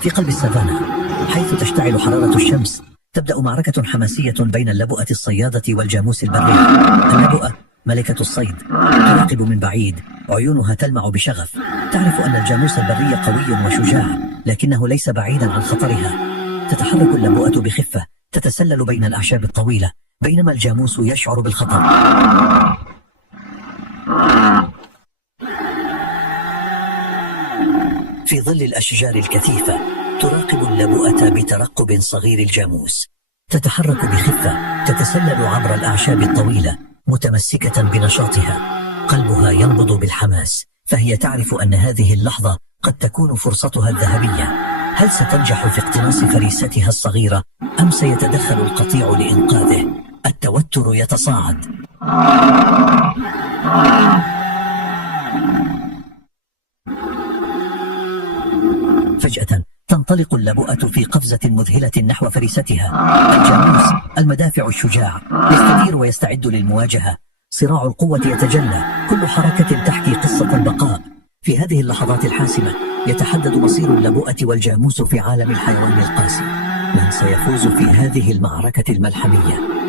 في قلب السافانا حيث تشتعل حرارة الشمس تبدأ معركة حماسية بين اللبؤة الصيادة والجاموس البري. اللبؤة ملكة الصيد تراقب من بعيد، عيونها تلمع بشغف، تعرف أن الجاموس البري قوي وشجاع لكنه ليس بعيدا عن خطرها. تتحرك اللبؤة بخفة تتسلل بين الأعشاب الطويلة بينما الجاموس يشعر بالخطر. في ظل الأشجار الكثيفة تراقب اللبؤة بترقب صغير الجاموس. تتحرك بخفة تتسلل عبر الأعشاب الطويلة متمسكة بنشاطها، قلبها ينبض بالحماس، فهي تعرف أن هذه اللحظة قد تكون فرصتها الذهبية. هل ستنجح في اقتناص فريستها الصغيرة أم سيتدخل القطيع لإنقاذه؟ التوتر يتصاعد. فجأة تنطلق اللبؤة في قفزة مذهلة نحو فريستها. الجاموس المدافع الشجاع يستدير ويستعد للمواجهة. صراع القوة يتجلى، كل حركة تحكي قصة البقاء. في هذه اللحظات الحاسمة يتحدد مصير اللبؤة والجاموس في عالم الحيوان القاسي. من سيفوز في هذه المعركة الملحمية؟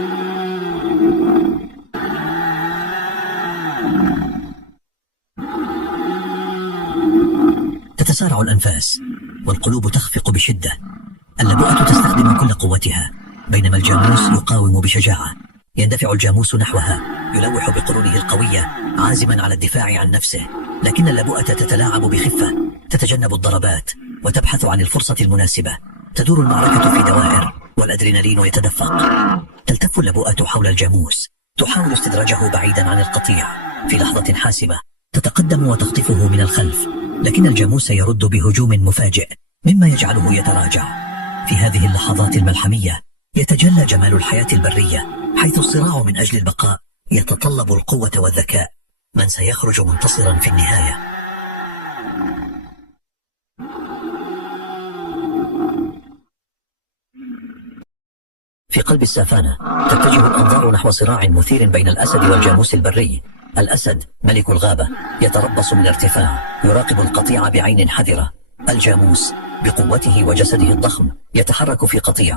تتسارع الأنفاس والقلوب تخفق بشدة. اللبؤة تستخدم كل قوتها بينما الجاموس يقاوم بشجاعة. يندفع الجاموس نحوها يلوح بقرونه القوية عازما على الدفاع عن نفسه، لكن اللبؤة تتلاعب بخفة، تتجنب الضربات وتبحث عن الفرصة المناسبة. تدور المعركة في دوائر والأدرينالين يتدفق. تلتف اللبؤة حول الجاموس تحاول استدراجه بعيدا عن القطيع. في لحظة حاسمة تتقدم وتخطفه من الخلف، لكن الجاموس يرد بهجوم مفاجئ مما يجعله يتراجع. في هذه اللحظات الملحمية يتجلى جمال الحياة البرية، حيث الصراع من أجل البقاء يتطلب القوة والذكاء. من سيخرج منتصرا في النهاية؟ في قلب السافانا تتجه الأنظار نحو صراع مثير بين الأسد والجاموس البري. الأسد ملك الغابة يتربص من ارتفاع، يراقب القطيع بعين حذرة. الجاموس بقوته وجسده الضخم يتحرك في قطيع.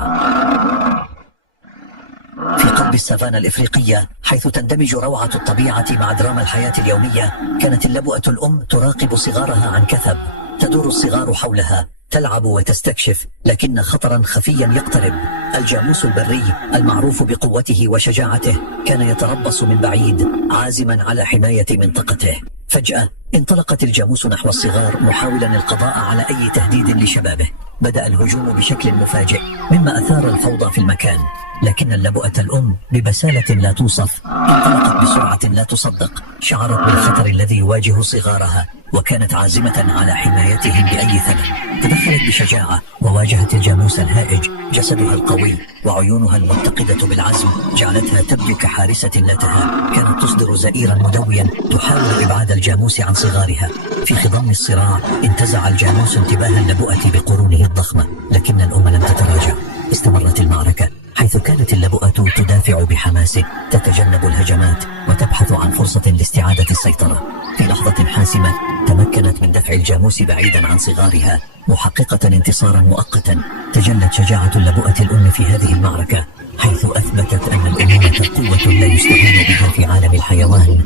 في قلب السافانا الإفريقية حيث تندمج روعة الطبيعة مع دراما الحياة اليومية، كانت اللبؤة الأم تراقب صغارها عن كثب. تدور الصغار حولها تلعب وتستكشف، لكن خطرا خفيا يقترب. الجاموس البري المعروف بقوته وشجاعته كان يتربص من بعيد عازما على حماية منطقته. فجأة انطلقت الجاموس نحو الصغار محاولا القضاء على أي تهديد لشبابه. بدأ الهجوم بشكل مفاجئ مما أثار الفوضى في المكان، لكن اللبؤة الأم ببسالة لا توصف انطلقت بسرعة لا تصدق. شعرت بالخطر الذي يواجه صغارها وكانت عازمة على حمايتهم بأي ثمن. تدخلت بشجاعة وواجهت الجاموس الهائج. جسدها القوي وعيونها المتقدة بالعزم جعلتها تبدو كحارسة لا تهاب. كانت تصدر زئيرا مدويا تحاول إبعاد الجاموس عن صغارها. في خضم الصراع انتزع الجاموس انتباه اللبؤة بقرونه الضخمة، لكن الأم لم تتراجع. استمرت المعركة حيث كانت اللبؤة تدافع بحماس، تتجنب الهجمات وتبحث عن فرصة لاستعادة السيطرة. في لحظة حاسمة تمكنت من دفع الجاموس بعيدا عن صغارها محققة انتصارا مؤقتا. تجلت شجاعة اللبؤة الأم في هذه المعركة حيث أثبتت أن الأمومة قوة لا يستهان بها في عالم الحيوان.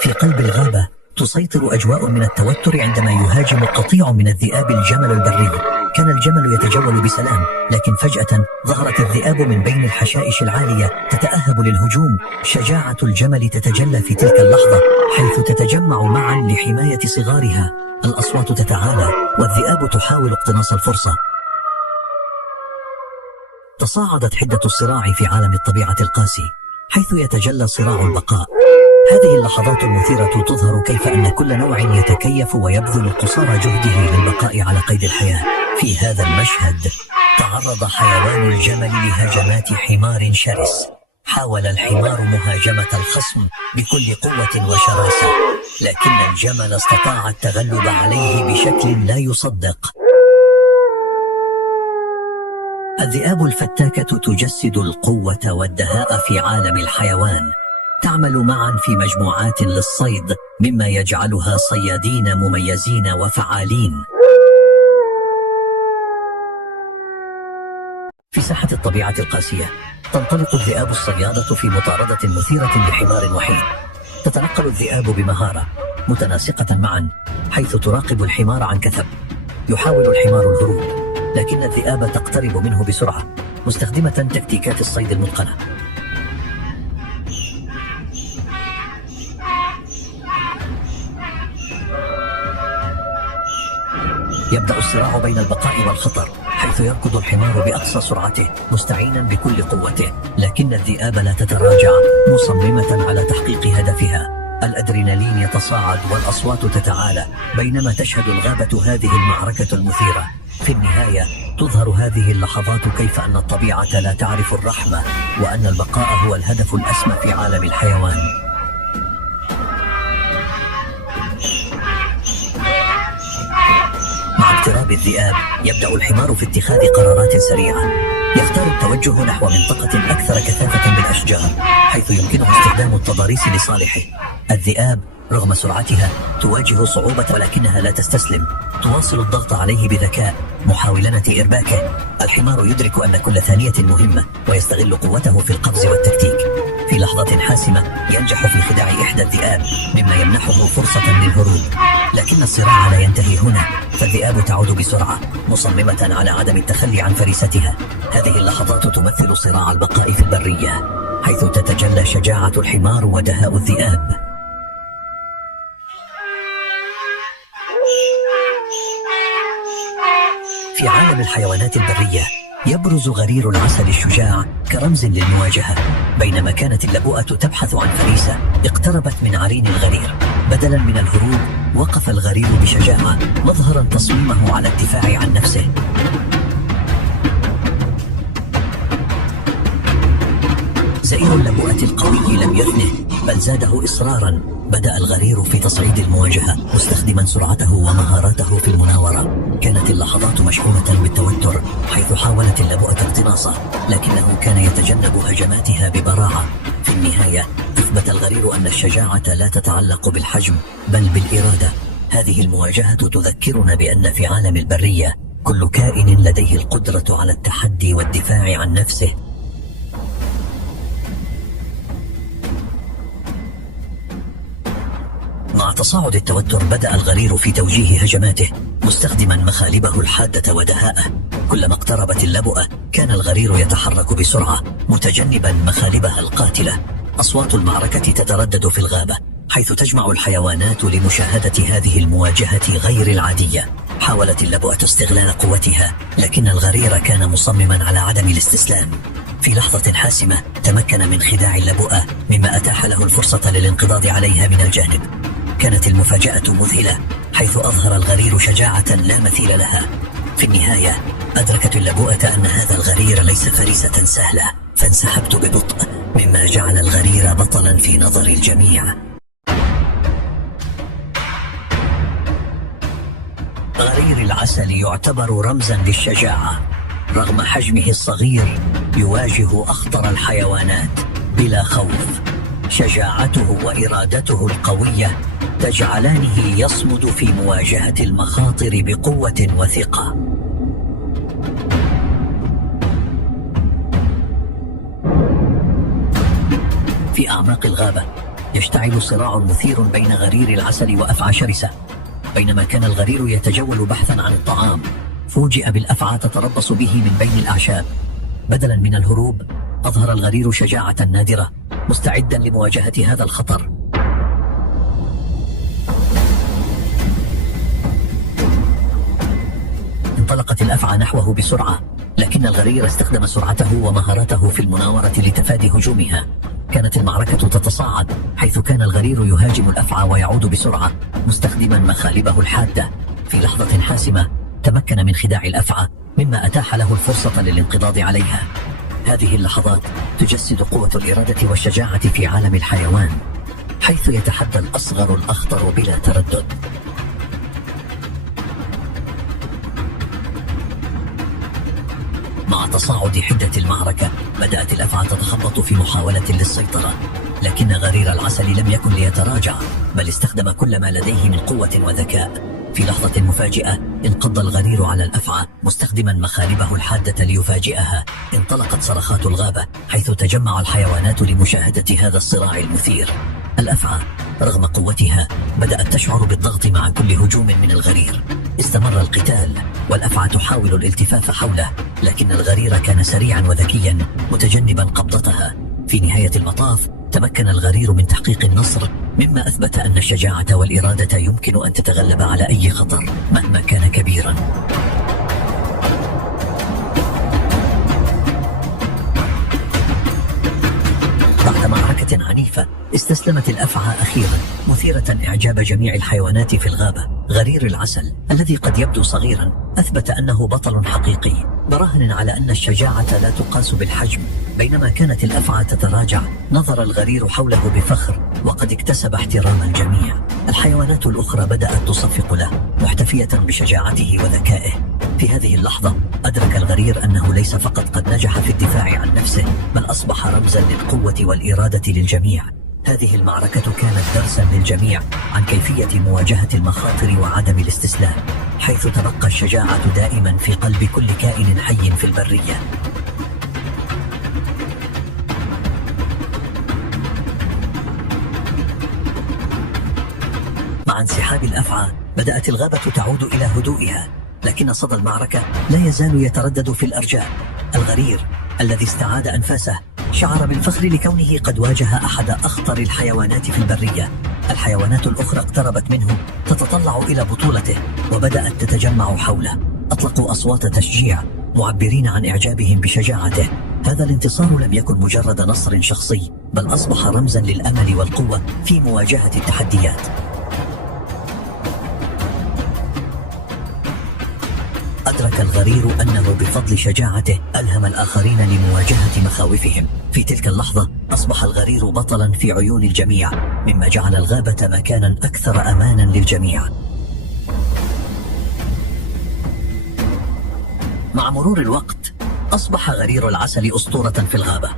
في قلب الغابة تسيطر أجواء من التوتر عندما يهاجم قطيع من الذئاب الجمل البري. كان الجمل يتجول بسلام، لكن فجأة ظهرت الذئاب من بين الحشائش العالية تتأهب للهجوم. شجاعة الجمل تتجلى في تلك اللحظة حيث تتجمع معا لحماية صغارها. الأصوات تتعالى والذئاب تحاول اقتناص الفرصة. تصاعدت حدة الصراع في عالم الطبيعة القاسي حيث يتجلى صراع البقاء. هذه اللحظات المثيرة تظهر كيف أن كل نوع يتكيف ويبذل قصارى جهده للبقاء على قيد الحياة. في هذا المشهد تعرض حيوان الجمل لهجمات حمار شرس. حاول الحمار مهاجمة الخصم بكل قوة وشراسة، لكن الجمل استطاع التغلب عليه بشكل لا يصدق. الذئاب الفتاكة تجسد القوة والدهاء في عالم الحيوان. تعمل معا في مجموعات للصيد، مما يجعلها صيادين مميزين وفعالين. في ساحة الطبيعة القاسية تنطلق الذئاب الصيادة في مطاردة مثيرة بحمار وحيد. تتنقل الذئاب بمهارة متناسقة معا، حيث تراقب الحمار عن كثب. يحاول الحمار الهروب، لكن الذئاب تقترب منه بسرعة مستخدمة تكتيكات الصيد المتقنة. يبدأ الصراع بين البقاء والخطر، حيث يركض الحمار بأقصى سرعته مستعينا بكل قوته، لكن الذئاب لا تتراجع، مصممة على تحقيق هدفها. الأدرينالين يتصاعد والأصوات تتعالى بينما تشهد الغابة هذه المعركة المثيرة. في النهاية تظهر هذه اللحظات كيف أن الطبيعة لا تعرف الرحمة، وأن البقاء هو الهدف الأسمى في عالم الحيوان. مع اقتراب الذئاب يبدأ الحمار في اتخاذ قرارات سريعة. يختار التوجه نحو منطقة أكثر كثافة بالأشجار، حيث يمكنه استخدام التضاريس لصالحه. الذئاب رغم سرعتها تواجه صعوبة، ولكنها لا تستسلم. تواصل الضغط عليه بذكاء محاولة إرباكه. الحمار يدرك أن كل ثانية مهمة، ويستغل قوته في القفز والتكتيك. في لحظة حاسمة ينجح في خداع إحدى الذئاب، مما يمنحه فرصة للهروب. لكن الصراع لا ينتهي هنا، فالذئاب تعود بسرعة مصممة على عدم التخلي عن فريستها. هذه اللحظات تمثل صراع البقاء في البرية، حيث تتجلى شجاعة الحمار ودهاء الذئاب. في عالم الحيوانات البرية يبرز غرير العسل الشجاع كرمز للمواجهة. بينما كانت اللبؤة تبحث عن فريسة اقتربت من عرين الغرير، بدلا من الهروب وقف الغرير بشجاعة، مظهرا تصميمه على الدفاع عن نفسه. زئير اللبؤة القوي لم يفنه، بل زاده إصرارا. بدأ الغرير في تصعيد المواجهة مستخدما سرعته ومهاراته في المناورة. كانت اللحظات مشحونة بالتوتر، حيث حاولت اللبؤة اقتناصه، لكنه كان يتجنب هجماتها ببراعة. في النهاية أثبت الغرير أن الشجاعة لا تتعلق بالحجم بل بالإرادة. هذه المواجهة تذكرنا بأن في عالم البرية كل كائن لديه القدرة على التحدي والدفاع عن نفسه. مع تصاعد التوتر بدأ الغرير في توجيه هجماته مستخدما مخالبه الحادة ودهاءه. كلما اقتربت اللبؤة كان الغرير يتحرك بسرعة متجنبا مخالبها القاتلة. أصوات المعركة تتردد في الغابة، حيث تجمع الحيوانات لمشاهدة هذه المواجهة غير العادية. حاولت اللبؤة استغلال قوتها، لكن الغرير كان مصمما على عدم الاستسلام. في لحظة حاسمة تمكن من خداع اللبؤة، مما أتاح له الفرصة للانقضاض عليها من الجانب. كانت المفاجأة مذهلة، حيث أظهر الغرير شجاعة لا مثيل لها. في النهاية أدركت اللبؤة أن هذا الغرير ليس فريسة سهلة، فانسحبت ببطء، مما جعل الغرير بطلا في نظر الجميع. غرير العسل يعتبر رمزا للشجاعة. رغم حجمه الصغير يواجه أخطر الحيوانات بلا خوف. شجاعته وإرادته القوية تجعلانه يصمد في مواجهة المخاطر بقوة وثقة. في أعماق الغابة يشتعل صراع مثير بين غرير العسل وأفعى شرسة. بينما كان الغرير يتجول بحثا عن الطعام، فوجئ بالأفعى تتربص به من بين الأعشاب. بدلا من الهروب أظهر الغرير شجاعة نادرة، مستعدا لمواجهة هذا الخطر. انطلقت الأفعى نحوه بسرعة، لكن الغرير استخدم سرعته ومهاراته في المناورة لتفادي هجومها. كانت المعركة تتصاعد، حيث كان الغرير يهاجم الأفعى ويعود بسرعة مستخدما مخالبه الحادة. في لحظة حاسمة تمكن من خداع الأفعى، مما أتاح له الفرصة للانقضاض عليها. هذه اللحظات تجسد قوة الإرادة والشجاعة في عالم الحيوان، حيث يتحدى الأصغر الأخطر بلا تردد. مع تصاعد حدة المعركة بدأت الأفعى تتخبط في محاولة للسيطرة، لكن غرير العسل لم يكن ليتراجع، بل استخدم كل ما لديه من قوة وذكاء. في لحظة مفاجئة انقض الغرير على الأفعى مستخدما مخالبه الحادة ليفاجئها. انطلقت صرخات الغابة، حيث تجمع الحيوانات لمشاهدة هذا الصراع المثير. الأفعى رغم قوتها بدأت تشعر بالضغط مع كل هجوم من الغرير. استمر القتال والأفعى تحاول الالتفاف حوله، لكن الغرير كان سريعا وذكيا متجنبا قبضتها. في نهاية المطاف تمكن الغرير من تحقيق النصر، مما أثبت أن الشجاعة والإرادة يمكن أن تتغلب على أي خطر مهما كان كبيرا. بعد معركة عنيفة استسلمت الأفعى أخيرا، مثيرة إعجاب جميع الحيوانات في الغابة. غرير العسل الذي قد يبدو صغيرا أثبت أنه بطل حقيقي، براهن على أن الشجاعة لا تقاس بالحجم. بينما كانت الأفعى تتراجع نظر الغرير حوله بفخر، وقد اكتسب احترام الجميع. الحيوانات الأخرى بدأت تصفق له محتفية بشجاعته وذكائه. في هذه اللحظة أدرك الغرير أنه ليس فقط قد نجح في الدفاع عن نفسه، بل أصبح رمزا للقوة والإرادة للجميع. هذه المعركة كانت درسا للجميع عن كيفية مواجهة المخاطر وعدم الاستسلام، حيث تبقى الشجاعة دائما في قلب كل كائن حي في البرية. مع انسحاب الأفعى بدأت الغابة تعود إلى هدوئها، لكن صدى المعركة لا يزال يتردد في الأرجاء. الغرير الذي استعاد أنفاسه شعر بالفخر لكونه قد واجه أحد أخطر الحيوانات في البرية. الحيوانات الأخرى اقتربت منه تتطلع إلى بطولته وبدأت تتجمع حوله. أطلقوا أصوات تشجيع معبرين عن إعجابهم بشجاعته. هذا الانتصار لم يكن مجرد نصر شخصي، بل أصبح رمزا للأمل والقوة في مواجهة التحديات. أدرك الغرير أنه بفضل شجاعته ألهم الآخرين لمواجهة مخاوفهم. في تلك اللحظة أصبح الغرير بطلا في عيون الجميع، مما جعل الغابة مكانا أكثر أمانا للجميع. مع مرور الوقت أصبح غرير العسل أسطورة في الغابة.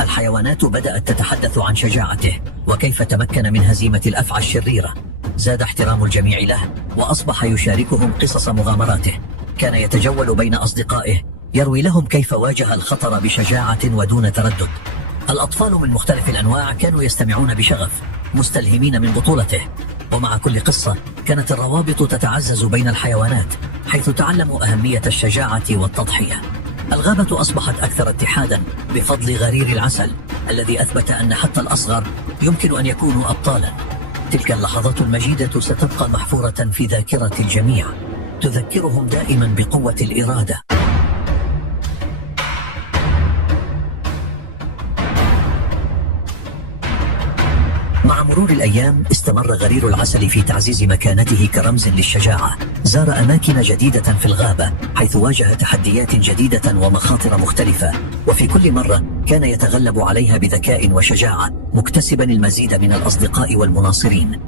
الحيوانات بدأت تتحدث عن شجاعته وكيف تمكن من هزيمة الأفعى الشريرة. زاد احترام الجميع له وأصبح يشاركهم قصص مغامراته. كان يتجول بين أصدقائه يروي لهم كيف واجه الخطر بشجاعة ودون تردد. الأطفال من مختلف الأنواع كانوا يستمعون بشغف مستلهمين من بطولته، ومع كل قصة كانت الروابط تتعزز بين الحيوانات، حيث تعلموا أهمية الشجاعة والتضحية. الغابة أصبحت أكثر اتحادا بفضل غرير العسل الذي أثبت أن حتى الأصغر يمكن أن يكونوا أبطالا. تلك اللحظات المجيدة ستبقى محفورة في ذاكرة الجميع، تذكرهم دائما بقوة الإرادة. مع مرور الأيام استمر غرير العسل في تعزيز مكانته كرمز للشجاعة. زار أماكن جديدة في الغابة حيث واجه تحديات جديدة ومخاطر مختلفة، وفي كل مرة كان يتغلب عليها بذكاء وشجاعة، مكتسبا المزيد من الأصدقاء والمناصرين.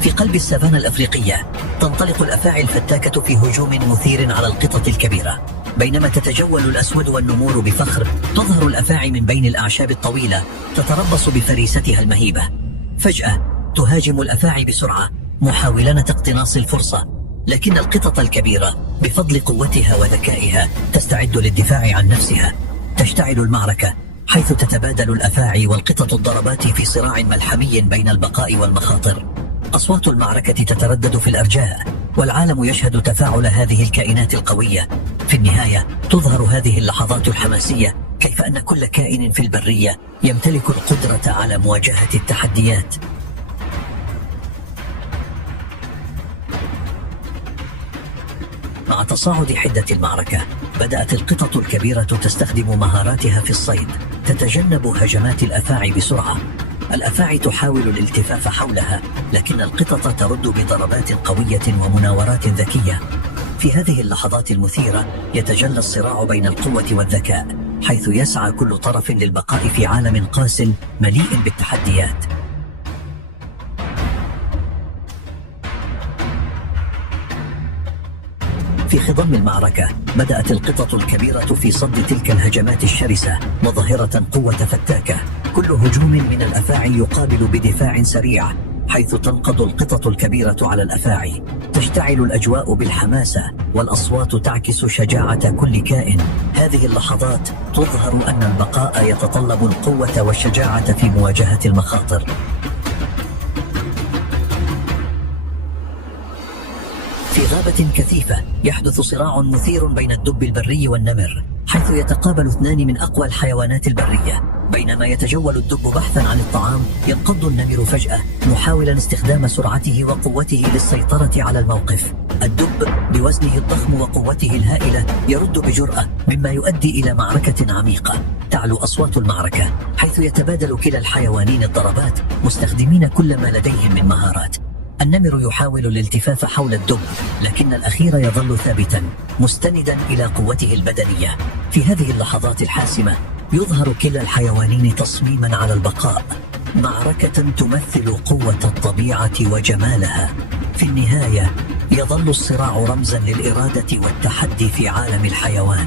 في قلب السافانا الأفريقية تنطلق الأفاعي الفتاكة في هجوم مثير على القطط الكبيرة. بينما تتجول الأسود والنمور بفخر، تظهر الأفاعي من بين الأعشاب الطويلة تتربص بفريستها المهيبة. فجأة تهاجم الأفاعي بسرعة محاولة اقتناص الفرصة، لكن القطط الكبيرة بفضل قوتها وذكائها تستعد للدفاع عن نفسها. تشتعل المعركة حيث تتبادل الأفاعي والقطط الضربات في صراع ملحمي بين البقاء والمخاطر. أصوات المعركة تتردد في الأرجاء، والعالم يشهد تفاعل هذه الكائنات القوية. في النهاية تظهر هذه اللحظات الحماسية كيف أن كل كائن في البرية يمتلك القدرة على مواجهة التحديات. مع تصاعد حدة المعركة بدأت القطط الكبيرة تستخدم مهاراتها في الصيد، تتجنب هجمات الأفاعي بسرعة. الأفاعي تحاول الالتفاف حولها، لكن القطط ترد بضربات قوية ومناورات ذكية. في هذه اللحظات المثيرة يتجلى الصراع بين القوة والذكاء، حيث يسعى كل طرف للبقاء في عالم قاس مليء بالتحديات. في خضم المعركة بدأت القطط الكبيرة في صد تلك الهجمات الشرسة، مظهرة قوة فتاكة. كل هجوم من الأفاعي يقابل بدفاع سريع، حيث تنقض القطط الكبيرة على الأفاعي. تشتعل الأجواء بالحماسة، والأصوات تعكس شجاعة كل كائن. هذه اللحظات تظهر أن البقاء يتطلب القوة والشجاعة في مواجهة المخاطر. في غابة كثيفة يحدث صراع مثير بين الدب البري والنمر، حيث يتقابل اثنان من أقوى الحيوانات البرية. بينما يتجول الدب بحثا عن الطعام، ينقض النمر فجأة، محاولا استخدام سرعته وقوته للسيطرة على الموقف. الدب بوزنه الضخم وقوته الهائلة يرد بجرأة، مما يؤدي إلى معركة عميقة. تعلو أصوات المعركة، حيث يتبادل كلا الحيوانين الضربات، مستخدمين كل ما لديهم من مهارات. النمر يحاول الالتفاف حول الدب، لكن الأخير يظل ثابتا، مستندا إلى قوته البدنية. في هذه اللحظات الحاسمة يظهر كلا الحيوانين تصميما على البقاء، معركة تمثل قوة الطبيعة وجمالها. في النهاية يظل الصراع رمزا للإرادة والتحدي في عالم الحيوان.